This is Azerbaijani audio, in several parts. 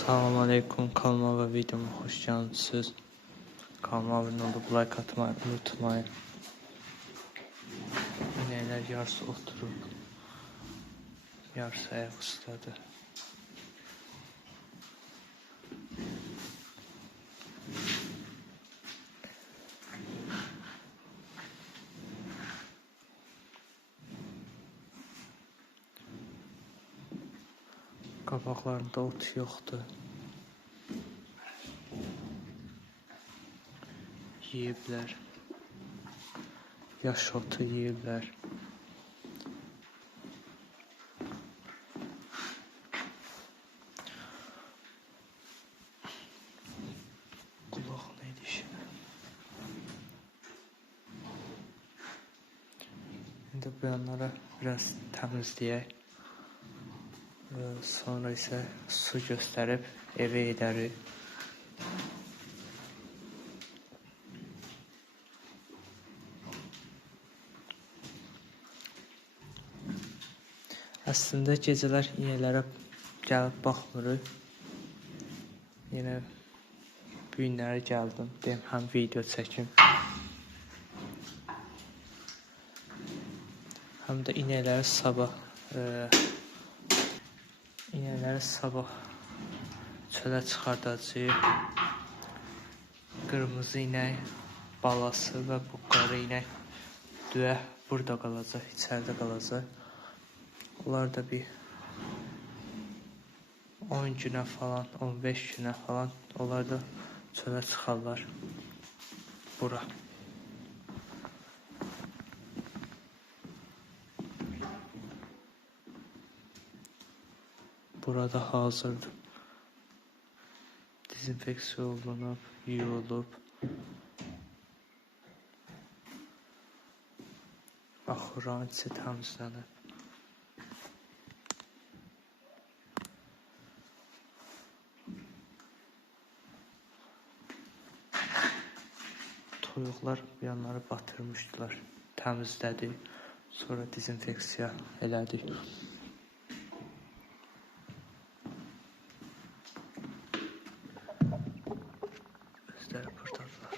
Salam aleykum, kanalıma və videoma xoş gəlmisiniz. Kanalıma abunə olub like atmayı unutmayın. İnəklər yarısı oturub, yarısı ayaq üstədir. Qabaqlarında ot yoxdur. Yeyiblər. Yaş otu yeyiblər. Qulaq neydi işinə? İndi bu yanlara biraz təmizləyək. Sonra isə su göstərib evə edərik. Əslində gecələr inəklərə gəlib baxmırıq. Yenə bu günləri gəldim. Deyim, həm video çəkim. Həm də inəkləri sabah çölə çıxardacağıq. Qırmızı inək, balası və bu qara inək düyə burada qalacaq, içəridə qalacaq. Onlar da bir 10 günə falan, 15 günə falan onlar da çölə çıxarlar bura. Burada hazırdır. Dezinfeksiya olunub, yuyulub. Axuranın içi təmizlənib. Toyuqlar bu yanları batırmışdılar. Təmizlədik. Sonra dezinfeksiya elədik. Özləri buradadılar.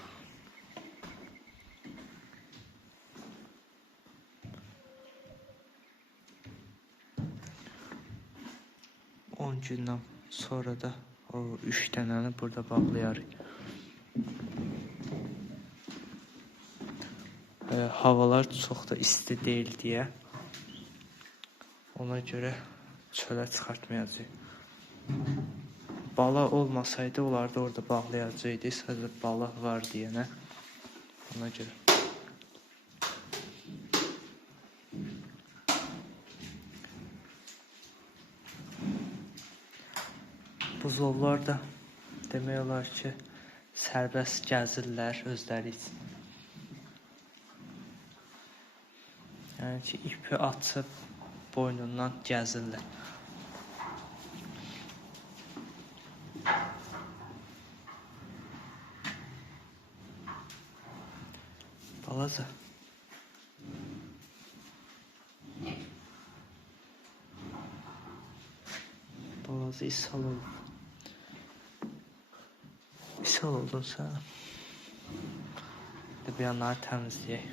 On gündən sonra da o 3 dənəni burada bağlayarıq. Havalar çox da isti deyil deyə ona görə çölə çıxartmayacağıq. Bala olmasaydı onları da orada bağlayacaqdı. Sadəcə bala var deyənə ona görə. Buzovlar da demək olar ki sərbəst gəzirlər özləri üçün. Yəni ki, ipi açıb boynundan gəzirlər. Balaca. Balaca ishal oldu. İshal oldun sən. Bir yanları təmizləyək.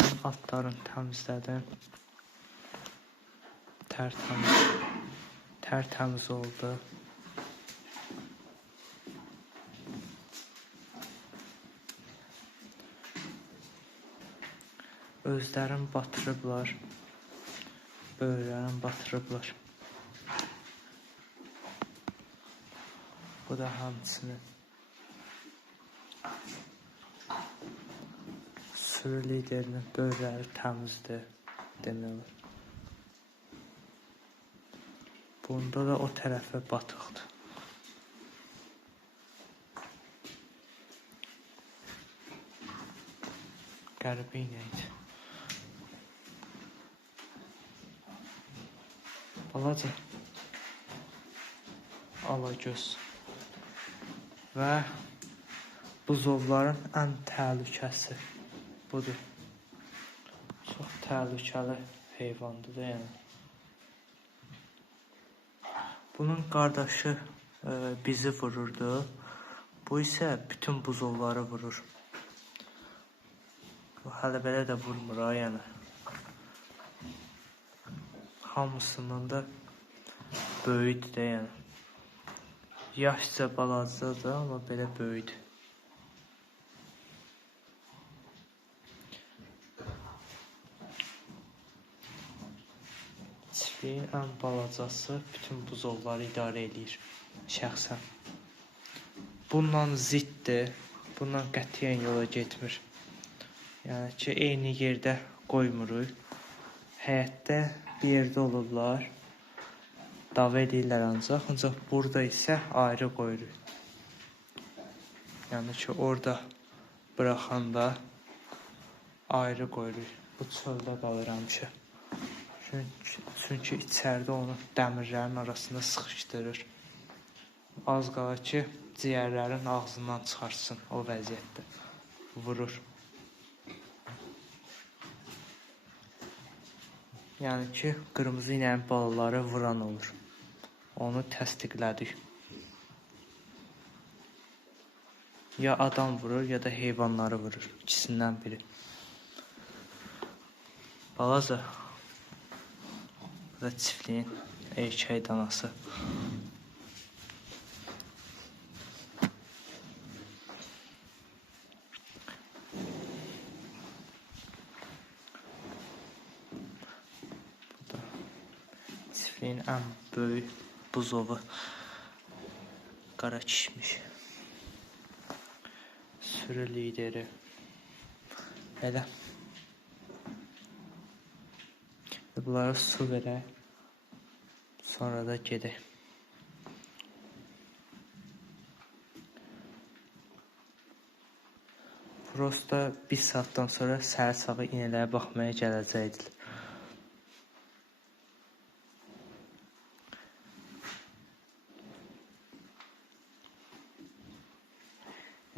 Gözlərin altlarını təmizlədim. Tərtəmiz oldu. Özlərini batırıblar. Böyrlərini batırıblar. Bu da həmçinin sürü liderinin böyrləri təmizdir demək olar. Bunda da o tərəfə batıqdır. Qəribə inəkdir. Balaca alagöz və buzovların ən təhlükəsi budur. Çox təhlükəli heyvandır da yəni. Bunun qardaşı bizi vururdu. Bu isə bütün buzovları vurur. Bu hələ belə də vurmur ha yəni. Hamısından da böyüdür də yəni. Yaşca balacadır, amma belə böyüdür. Çiftliyin ən balacası bütün buzovları idarə edir şəxsən. Bundan ziddir, bundan qətiyyən yola getmir. Yəni ki, eyni yerdə qoymuruq. Həyətdə bir yerdə olurlar, dava edirlər ancaq burada isə ayrı qoyuruq. Yəni ki, orada bıraxanda ayrı qoyuruq. Bu çöldə qalır həmişə. Çünki içəridə onu dəmirlərin arasında sıxışdırır. Az qala ki, ciyərlərin ağzından çıxarsın o vəziyyətdə. Vurur. Yəni ki, qırmızı inəyin balaları vuran olur. Onu təsdiqlədik. Ya adam vurur, ya da heyvanları vurur. İkisindən biri. Balaca. Bu da çiftliyin erkək danası. Bu da çiftliyin ən böyük buzovu. Qara kişmiş. Sürü lideri. Elə. Bunlara su verək. Sonra da gedək. Prosta bir saatdan sonra səhər sağı inələrə baxmaya gələcəkdir.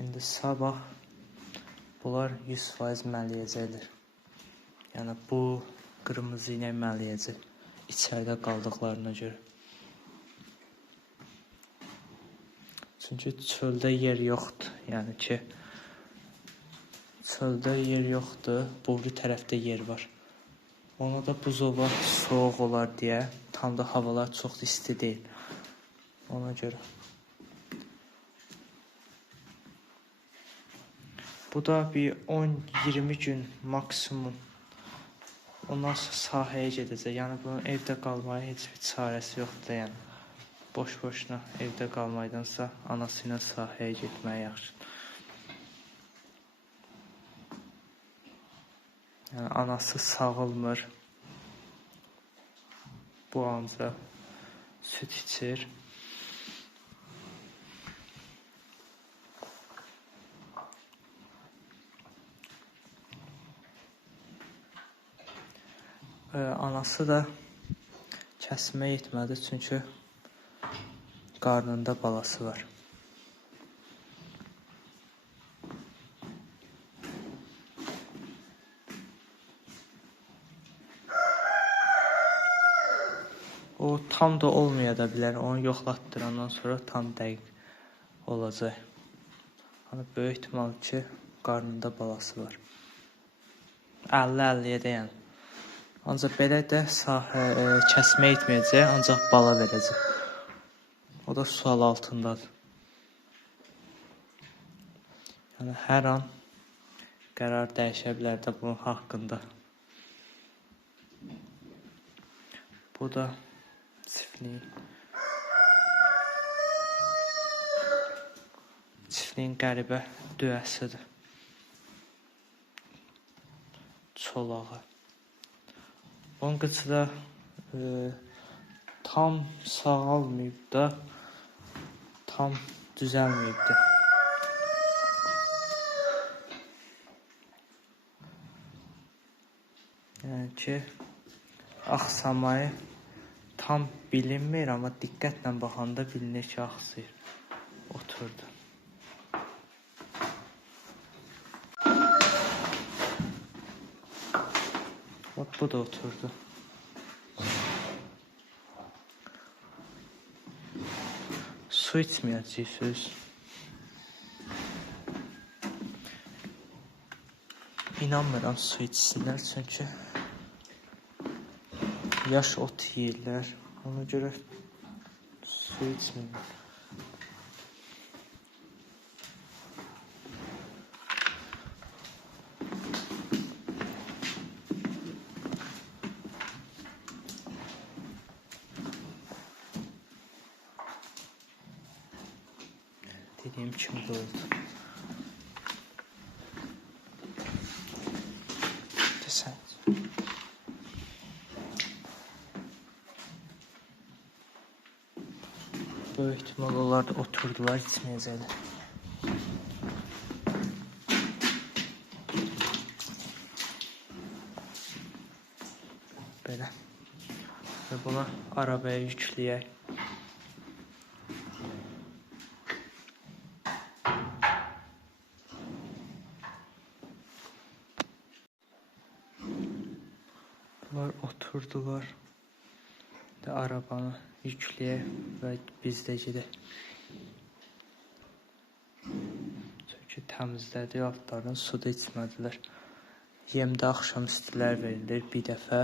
İndi sabah bunlar 100% məliyəcəkdir. Yəni bu qırmızı inək məliyəcək. İçəridə qaldıqlarına görə. Çünki çöldə yer yoxdur. Yəni ki, çöldə yer yoxdur. Bu tərəfdə yer var. Ona da buzova soğuq olar deyə. Tam da havalar çox isti deyil. Ona görə. Bu da bir 10-20 gün maksimum. Ondan sonra sahəyə gedəcək. Yəni bunun evdə qalmaya heç bir çarəsi yoxdur. Yəni boş-boşuna evdə qalmaydansa anası ilə sahəyə getməyə yaxşıdır. Yəni anası sağılmır. Bu ancaq süd içir. Anası da kəsmə yetmədi, çünki qarnında balası var. O tam da olmaya da bilər. Onu yoxlatdırandan sonra tam dəqiq olacaq. Hani böyük ehtimal ki, qarnında balası var. 50-50-yə də yəni. Ancaq belə də kəsmə etməyəcək, ancaq bala verəcək. O da sual altındadır. Yəni hər an qərar dəyişə bilər də bunun haqqında. Bu da çiftliyin qəribə düəsidir. Çolağı. Bunun qıçı da tam sağalmayıb da, tam düzəlməyib də. Yəni ki, axsamayı tam bilinmir, amma diqqətlə baxanda bilinir ki, axsayır. Oturdu. Bu da oturdu. Su içməyəcəksiniz. İnanmıram su içsinlər, çünki yaş ot yeyirlər. Ona görə su içmirlər. Dediyim kimi oldu. Desən. Böyük ihtimal onlar da oturdular, içməyəcəklər. Belə. Və buna arabaya yükləyək. Bunlar oturdular. Və arabanı yükləyək və biz də gedək. Çünki təmizlədik altlarını, su da içmədilər. Yemdə axşam istilər verilir bir dəfə.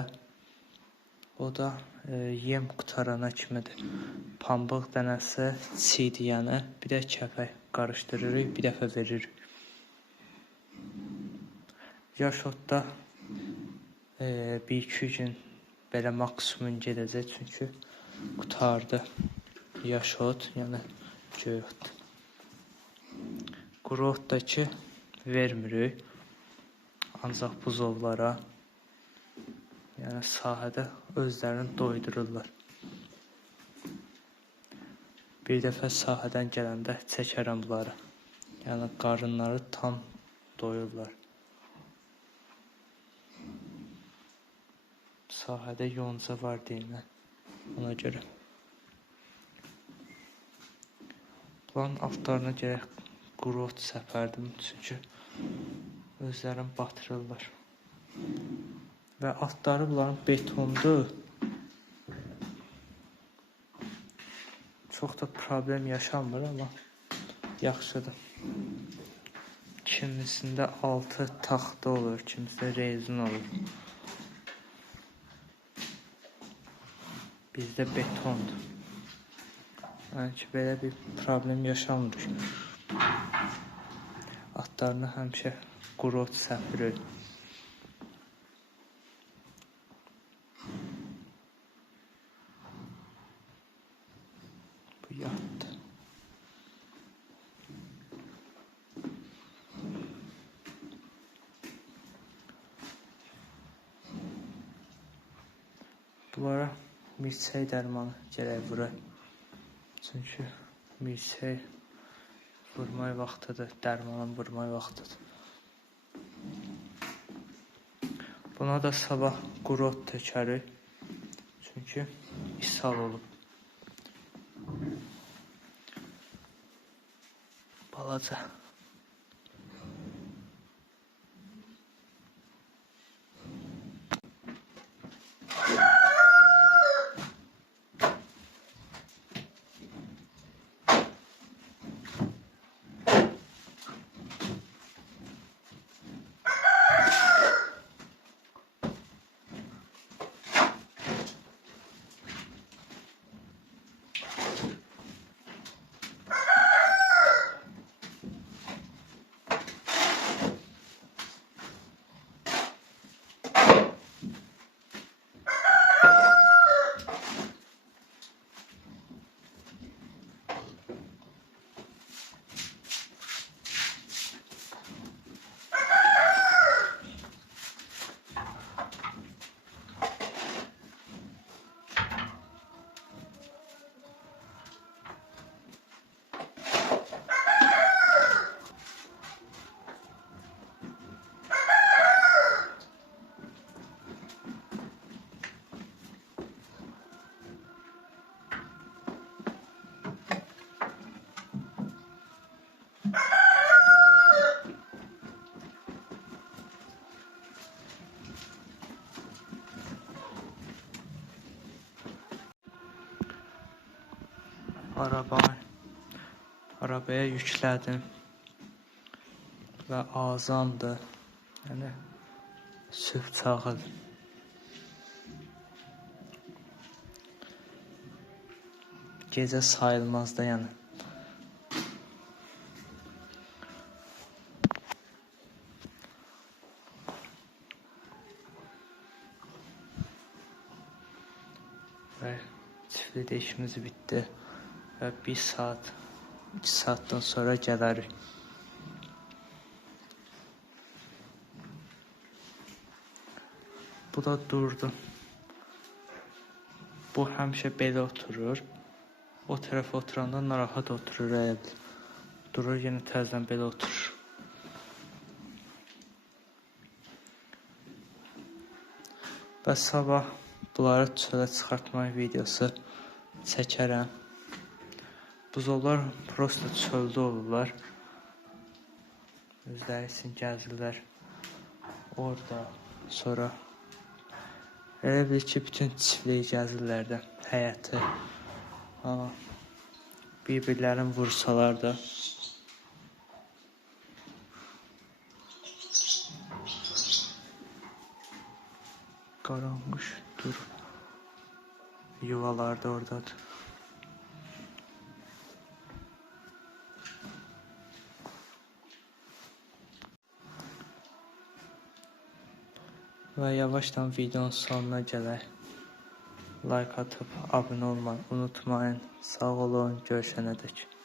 O da yem qutarana kimidir. Pambıq dənəsi, çiğdiyəni, bir də kəpək qarışdırırıq, bir dəfə veririk. Yaş otda 1-2 gün belə maksimum gedəcək, çünki qutardı yaş ot, yəni göy ot. Quru otdakı vermirik, ancaq buzovlara, yəni sahədə özlərini doydururlar. Bir dəfə sahədən gələndə çəkərəm bunları, yəni qarınları tam doyurlar. Sahədə yonca var deyilən, ona görə. Bunların altlarına gərək quru ot səpərdim, çünki özlərini batırırlar. Və altları bunların betondur. Çox da problem yaşanmır, amma yaxşıdır. Kimisində altı taxta olur, kimisində rezin olur. Bizdə betondur. Yəni ki, belə bir problem yaşanmır. Atlarını həmişə quru ot səpirir. Bu yatdı. Bunlara milçək dərmanı gərək vuraq. Çünki milçək vurmaq vaxtıdır, dərmanın vurmaq vaxtıdır. Buna da sabah quru ot tökərik. Çünki ishal olub. Balaca. arabaya yüklədim və azandır. Yəni sübh çağı. Gecə sayılmaz da yəni. Və çiftlikdə işimiz bitdi və 1 saat, 2 saatdan sonra gələrik. Bu da durdu. Bu həmişə belə oturur. O tərəfə oturanda narahat oturur, durur, yenə təzədən belə oturur. Və sabah bunları çölə çıxartmaq videosu çəkərəm. Buzovlar prosta çöldə olurlar. Özləri üçün gəzirlər orada, sonra elə bil ki, bütün çiftliyi gəzirlər də, həyəti. Bir-birlərini vursalar da. Qaranquş durur. Yuvalar da oradadır. Və yavaşdan videonun sonuna gələk. Like atıp abone olmayı unutmayın. Sağ olun, görüşənədək.